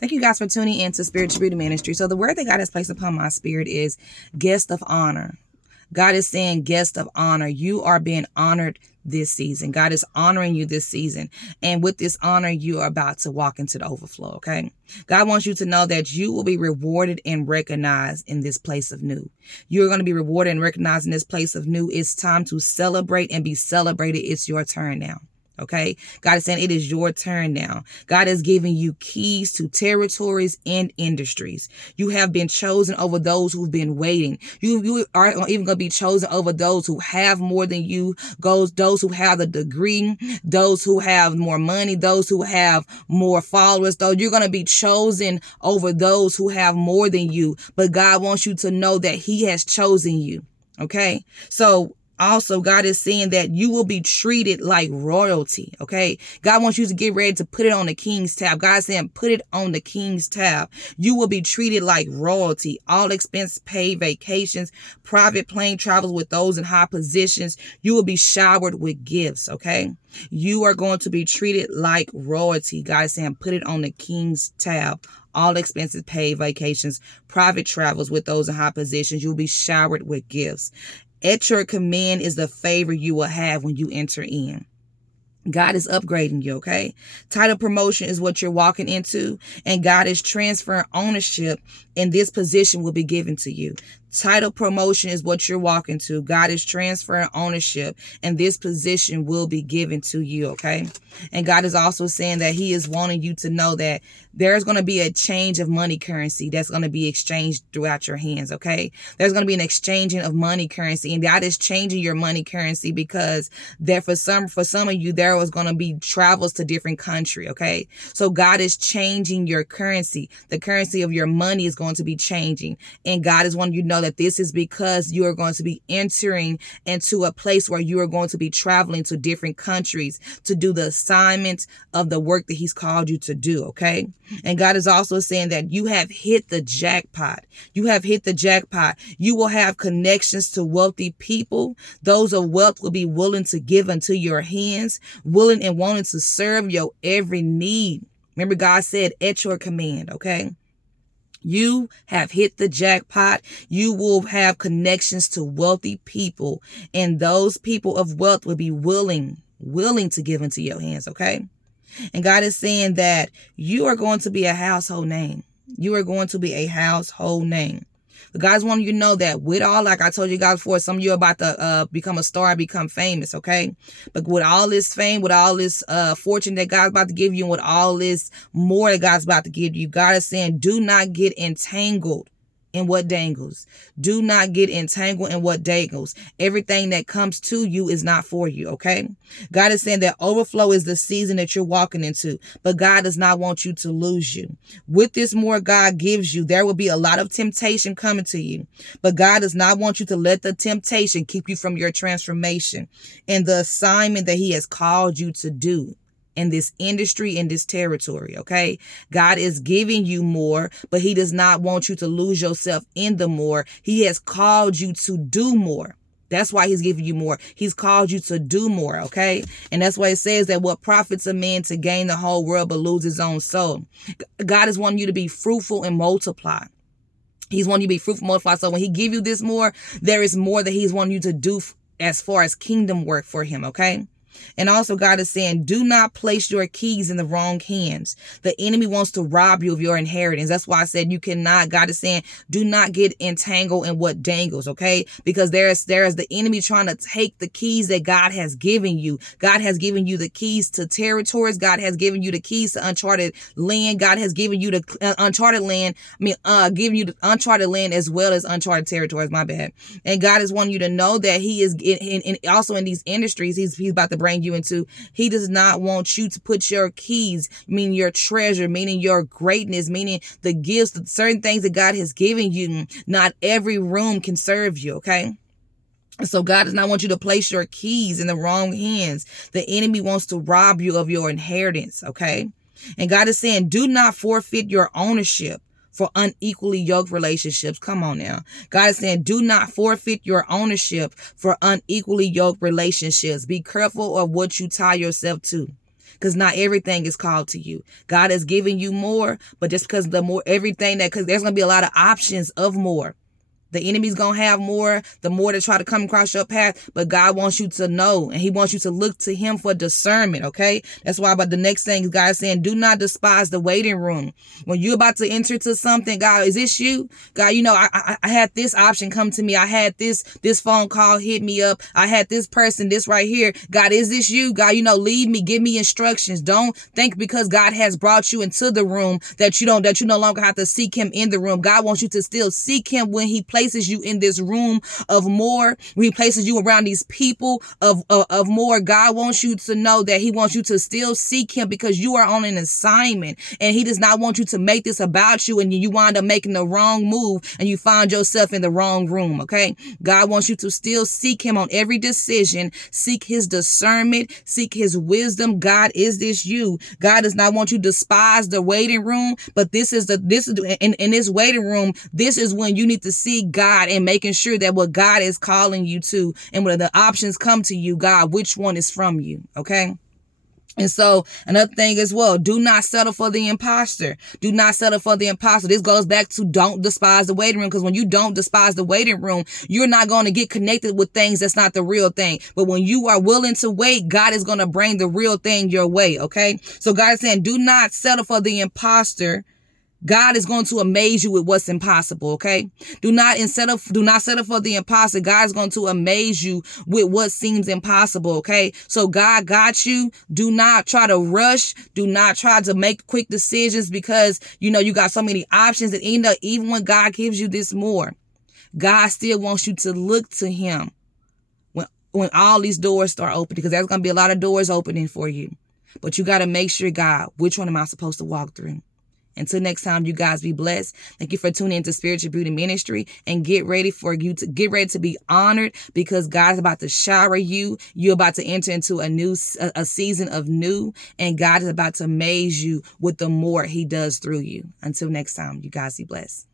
Thank you guys for tuning in to Spiritual Beauty Ministry. So the word that God has placed upon my spirit is guest of honor. God is saying guest of honor. You are being honored this season. God is honoring you this season. And with this honor, you are about to walk into the overflow, okay? God wants you to know that you will be rewarded and recognized in this place of new. You're going to be rewarded and recognized in this place of new. It's time to celebrate and be celebrated. It's your turn now. Okay, God is saying it is your turn now. God is giving you keys to territories and industries. You have been chosen over those who've been waiting. You are even going to be chosen over those who have more than you, those who have the degree, those who have more money, those who have more followers. Though you're going to be chosen over those who have more than you. But God wants you to know that He has chosen you. Okay, so also, God is saying that you will be treated like royalty, okay? God wants you to get ready to put it on the King's tab. God is saying put it on the King's tab. You will be treated like royalty. All expense paid, vacations, private plane travels with those in high positions. You will be showered with gifts, okay? You are going to be treated like royalty. God is saying put it on the King's tab. All expenses paid, vacations, private travels with those in high positions. You'll be showered with gifts. At your command is the favor you will have when you enter in. God is upgrading you, okay? Title promotion is what you're walking into, and God is transferring ownership, and this position will be given to you. Title promotion is what you're walking to. God is transferring ownership, and this position will be given to you, okay? And God is also saying that He is wanting you to know that there's going to be a change of money currency that's going to be exchanged throughout your hands, okay? There's going to be an exchanging of money currency, and God is changing your money currency because there for some of you, there was going to be travels to different country, okay? So God is changing your currency. The currency of your money is going to be changing, and God is wanting you to know that this is because you are going to be entering into a place where you are going to be traveling to different countries to do the assignment of the work that He's called you to do, okay? And God is also saying that you have hit the jackpot. You have hit the jackpot. You will have connections to wealthy people. Those of wealth will be willing to give unto your hands, willing and wanting to serve your every need. Remember, God said at your command, okay? You have hit the jackpot. You will have connections to wealthy people, and those people of wealth will be willing to give into your hands, okay? And God is saying that you are going to be a household name. You are going to be a household name. But God's wanting you to know that with all, like I told you guys before, some of you are about to become a star, become famous, okay? But with all this fame, with all this fortune that God's about to give you, and with all this more that God's about to give you, God is saying, do not get entangled in what dangles. Do not get entangled in what dangles. Everything that comes to you is not for you, okay? God is saying that overflow is the season that you're walking into, but God does not want you to lose you. With this more God gives you, there will be a lot of temptation coming to you, but God does not want you to let the temptation keep you from your transformation and the assignment that He has called you to do in this industry, in this territory, okay? God is giving you more, but He does not want you to lose yourself in the more. He has called you to do more. That's why He's giving you more. He's called you to do more, okay? And that's why it says that what profits a man to gain the whole world but lose his own soul. God is wanting you to be fruitful and multiply. He's wanting you to be fruitful and multiply. So when He give you this more, there is more that He's wanting you to do as far as kingdom work for Him, okay? And also God is saying, do not place your keys in the wrong hands. The enemy wants to rob you of your inheritance. That's why I said you cannot. God is saying, do not get entangled in what dangles, okay? Because there is the enemy trying to take the keys that God has given you. God has given you the keys to territories. God has given you the keys to uncharted land. God has given you the uncharted land. Giving you the uncharted land as well as uncharted territories. My bad. And God is wanting you to know that He is also in these industries. He's about to bring you into. He does not want you to put your keys, meaning your treasure, meaning your greatness, meaning the gifts, the certain things that God has given you. Not every room can serve you, okay? So God does not want you to place your keys in the wrong hands. The enemy wants to rob you of your inheritance, okay? And God is saying, do not forfeit your ownership for unequally yoked relationships. Come on now. God is saying, do not forfeit your ownership for unequally yoked relationships. Be careful of what you tie yourself to. because not everything is called to you. God has given you more, but just because the more everything that, because there's going to be a lot of options of more. The enemy's going to have more, the more to try to come across your path. But God wants you to know, and he wants you to look to him for discernment, okay? That's why about the next thing, God is saying, do not despise the waiting room. When you're about to enter to something, God, is this you? God, you know, I had this option come to me. I had this phone call hit me up. I had this person, this right here. God, is this you? God, you know, lead me, give me instructions. Don't think because God has brought you into the room that you no longer have to seek him in the room. God wants you to still seek him when he places you in this room of more, when he places you around these people of more. God wants you to know that he wants you to still seek him because you are on an assignment, and he does not want you to make this about you and you wind up making the wrong move and you find yourself in the wrong room, okay? God wants you to still seek him on every decision, seek his discernment, seek his wisdom. God, is this you? God does not want you to despise the waiting room, but this is in this waiting room, this is when you need to see God and making sure that what God is calling you to, and when the options come to you, God, which one is from you, okay? And so another thing as well, do not settle for the imposter. Do not settle for the imposter. This goes back to don't despise the waiting room, because when you don't despise the waiting room, you're not going to get connected with things that's not the real thing. But when you are willing to wait, God is going to bring the real thing your way, okay? So God is saying, do not settle for the imposter. God is going to amaze you with what's impossible, okay? Do not settle for the imposter. God is going to amaze you with what seems impossible, okay? So God got you. Do not try to rush. Do not try to make quick decisions because, you know, you got so many options. And even when God gives you this more, God still wants you to look to him when all these doors start opening, because there's going to be a lot of doors opening for you. But you got to make sure, God, which one am I supposed to walk through? Until next time, you guys be blessed. Thank you for tuning into Spiritual Beauty Ministry, and get ready to be honored, because God's about to shower you. You're about to enter into a season of new, and God is about to amaze you with the more he does through you. Until next time, you guys be blessed.